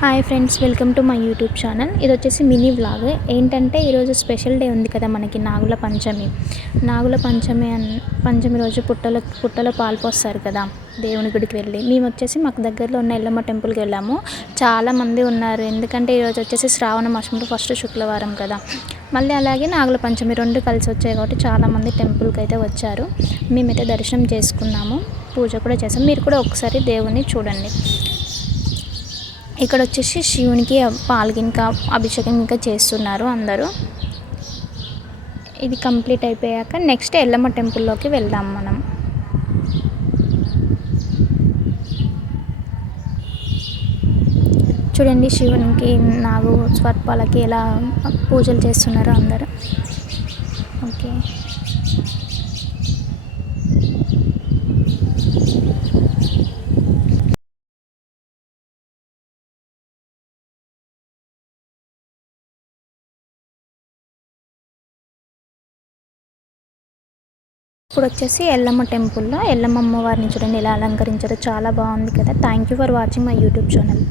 Hi friends, welcome to my YouTube channel. ఇది వచ్చేసి mini vlog. ఏంటంటే ఈరోజు స్పెషల్ డే ఉంది కదా మనకి, నాగుల పంచమి. నాగుల పంచమి రోజు పుట్టలో పాలు పోస్తారు కదా దేవుని గుడికి వెళ్ళి. మేము వచ్చేసి మాకు దగ్గరలో ఉన్న ఎల్లమ్మ టెంపుల్కి వెళ్ళాము. చాలామంది ఉన్నారు, ఎందుకంటే ఈరోజు వచ్చేసి శ్రావణ మాసంలో ఫస్ట్ శుక్రవారం కదా, మళ్ళీ అలాగే నాగుల పంచమి రెండు కలిసి వచ్చాయి కాబట్టి చాలామంది టెంపుల్కి అయితే వచ్చారు. మేమైతే దర్శనం చేసుకున్నాము, పూజ కూడా చేసాం. మీరు కూడా ఒకసారి దేవుని చూడండి. ఇక్కడ వచ్చేసి శివునికి పాలకి ఇంకా అభిషేకం ఇంకా చేస్తున్నారు అందరూ. ఇది కంప్లీట్ అయిపోయాక నెక్స్ట్ ఎల్లమ్మ టెంపుల్లోకి వెళ్దాం మనం. చూడండి శివునికి నాగు స్వర్పాలకి ఎలా పూజలు చేస్తున్నారు అందరూ. ఓకే, ఇప్పుడు వచ్చేసి ఎల్లమ్మ టెంపుల్లో ఎల్లమ్మ అమ్మవారిని చూడండి ఎలా అలంకరించారో, చాలా బాగుంది కదా. Thank you for watching my YouTube channel.